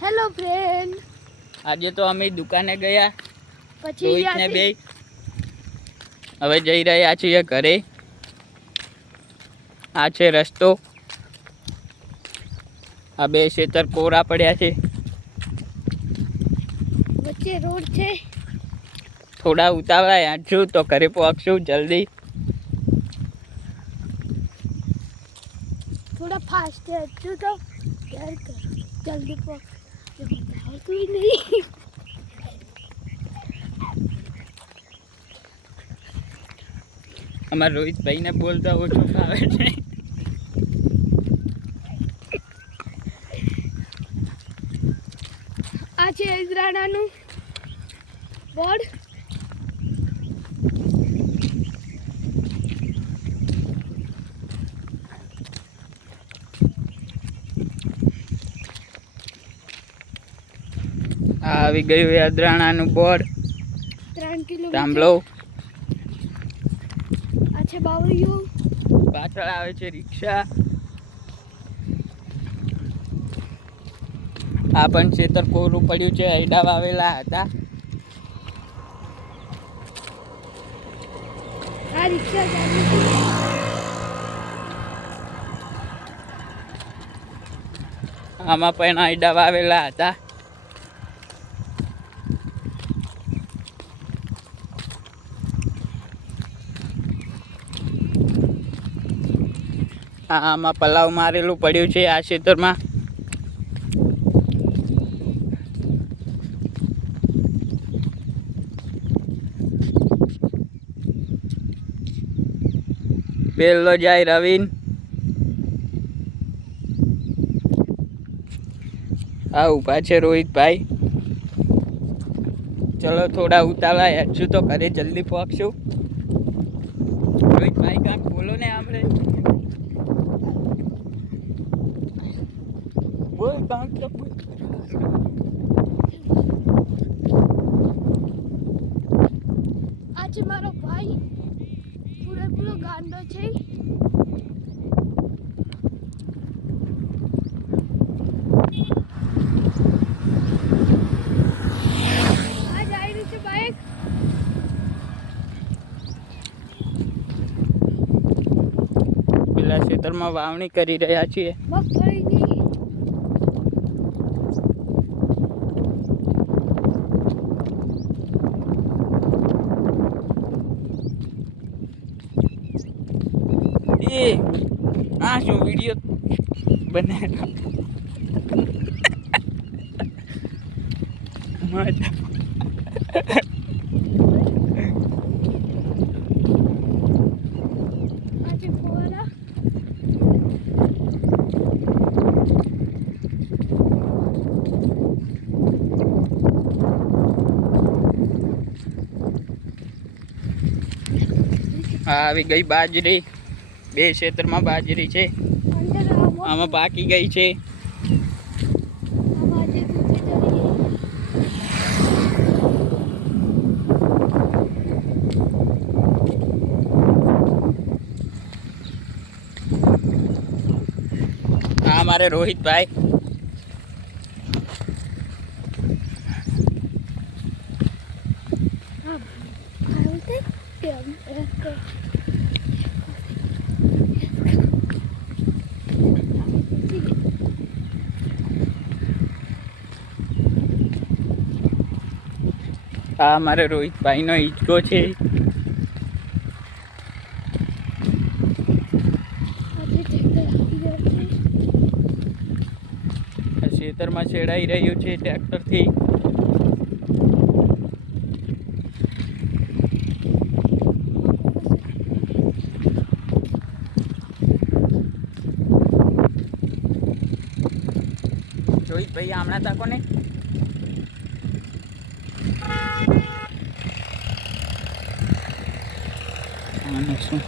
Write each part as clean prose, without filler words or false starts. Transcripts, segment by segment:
Hello friend, આજે તો અમે દુકાને ગયા પછી રોહિતને બે હવે જઈ રહ્યા છીએ ઘરે. આ છે રસ્તો. આ બે ખેતર કોરા પડ્યા છે. વચ્ચે રોડ છે. થોડા ઉતાવળા આંચું તો ઘરે પહોંચશું જલ્દી. થોડા ફાસ્ટ આંચું તો જલ્દી પહોંચ. આવતું નહીં. અમારા રોહિતભાઈને બોલતા ઓછું ફાવે છે. આ છે ઇઝરાણાનું બોર્ડ. આવી ગયું યાદરાણાનું બોર્ડ. 3 કિલોમીટર. સાંભળો. આ છે બાવળિયું. પાછળ આવે છે રિક્ષા. આ પણ ખેતર કોરું પડ્યું છે. હૈડા વાવેલા હતા. આ રિક્ષા ચાલુ છે. આમાં પણ હૈડા વાવેલા હતા. આમાં પલાવ મારેલું પડ્યું છે આ ખેતરમાં. પેલો જાય રવિન. આ ઊભા છે રોહિતભાઈ. ચલો થોડા ઉતાવળા હજુ તો ઘરે જલ્દી પહોંચશું. રોહિતભાઈ કાંક બોલો ને આપણે. બોલ કાંક તો બોલ. આ છે મારો ભાઈ. પૂરેપૂરો ગાંડો છે. આ જાય રહ્યું છે બાઈક. પેલા ખેતરમાં વાવણી કરી રહ્યા છીએ. મગફળીની. એ આ શું વિડીયો બનાવ્યો. મજા. આ છે ફુવારા. આવી ગઈ બાજરી. બે ખેતરમાં બાજરી છે. અંદર આમાં પાકી ગઈ છે. આવાજે દૂધે ચડી. આ મારે રોહિતભાઈ. આ મારે રોહિતભાઈનો હિંચકો છે. ખેતરમાં છેડાઈ રહ્યું છે ટ્રેક્ટરથી. રોહિતભાઈ હમણાં તાકો ને. શું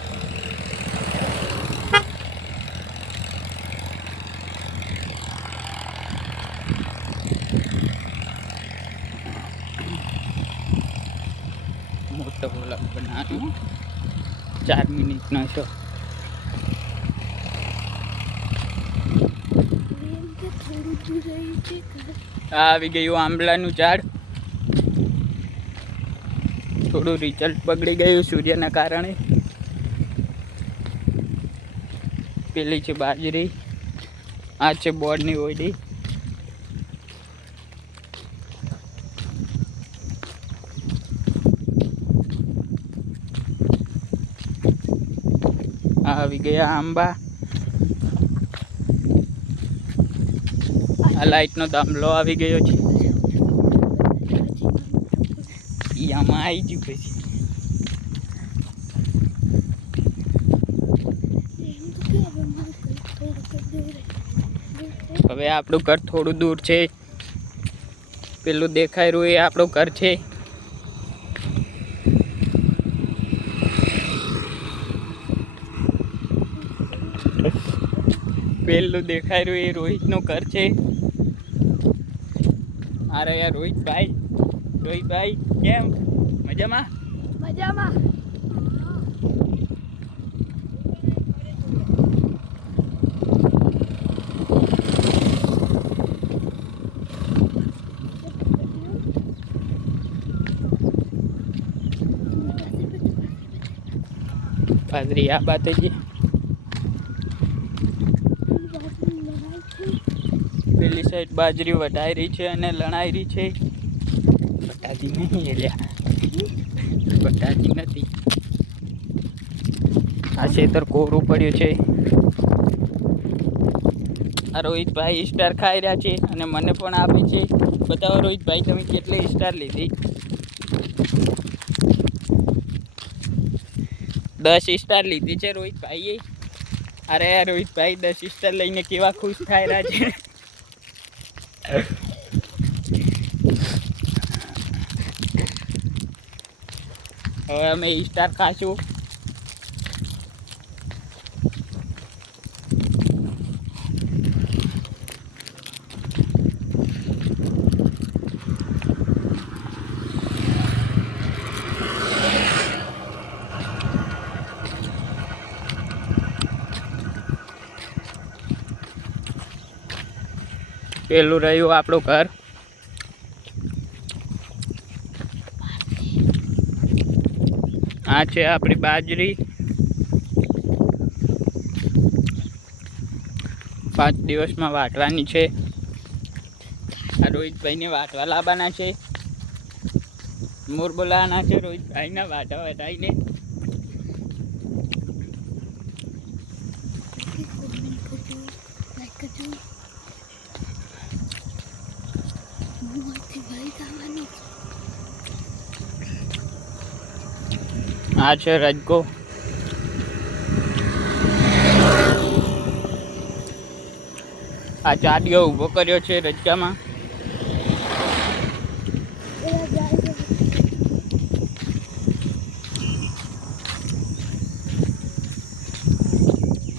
મોટો વ્લોગ બનાવ્યો. 4 મિનિટનો છે. રહી છે આ આવી ગયું આંબલાનું ઝાડ. થોડું રિઝલ્ટ બગડી ગયું સૂર્યના કારણે. પેલી છે બાજરી, આ છે બોર્ડની ઓયડી. આવી ગયા આંબા. આ લાઈટનો થાંભલો આવી ગયો છે. ઈ આમાં આવી ગયું પછી. હવે આપણું ઘર થોડું દૂર છે. પેલું દેખાય રહ્યું એ આપણું ઘર છે. પેલું દેખાય રહ્યું એ રોહિતનું ઘર છે. અરે યાર રોહિતભાઈ કેમ મજામાં? મજામાં. બાજરી આ બાત છે. પેલી સાઈડ બાજરી વઢાઈ રહી છે અને લણાઈ રહી છે. બટાજી નહીં એલ્યા, બટાજી નથી. આ ખેતર કોરું પડ્યું છે. આ રોહિતભાઈ સ્ટાર ખાઈ રહ્યા છે અને મને પણ આપે છે. બતાવો રોહિતભાઈ તમે કેટલી સ્ટાર લીધી? 10 સ્ટાર લીધી છે રોહિતભાઈએ. અરે રોહિતભાઈ 10 સ્ટાર લઈને કેવા ખુશ થઈ રહ્યા છે. હવે અમે સ્ટાર ખાશું. પેલું રહ્યું આપણું ઘર. આ છે આપણી બાજરી. 5 દિવસમાં વાટવાની છે. આ રોહિતભાઈને વાટવા લાવવાના છે. મોર બોલાવાના છે રોહિતભાઈના વાટવા વટાઈને. આ છે રજકો. આ ચાડીઓ ઊભો કર્યો છે રજકામાં.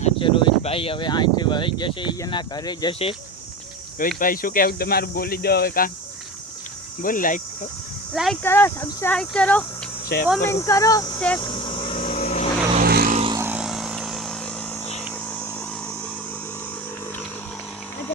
આ છે રોહિતભાઈ. હવે અહીંથી વળી જશે, એના ઘરે જશે. રોહિતભાઈ શું કહેવું તમારું? બોલી દો હવે. કાં બોલ. લાઈક કરો, સબસ્ક્રાઇબ કરો, કોમેન્ટ કરો, શેર કરો.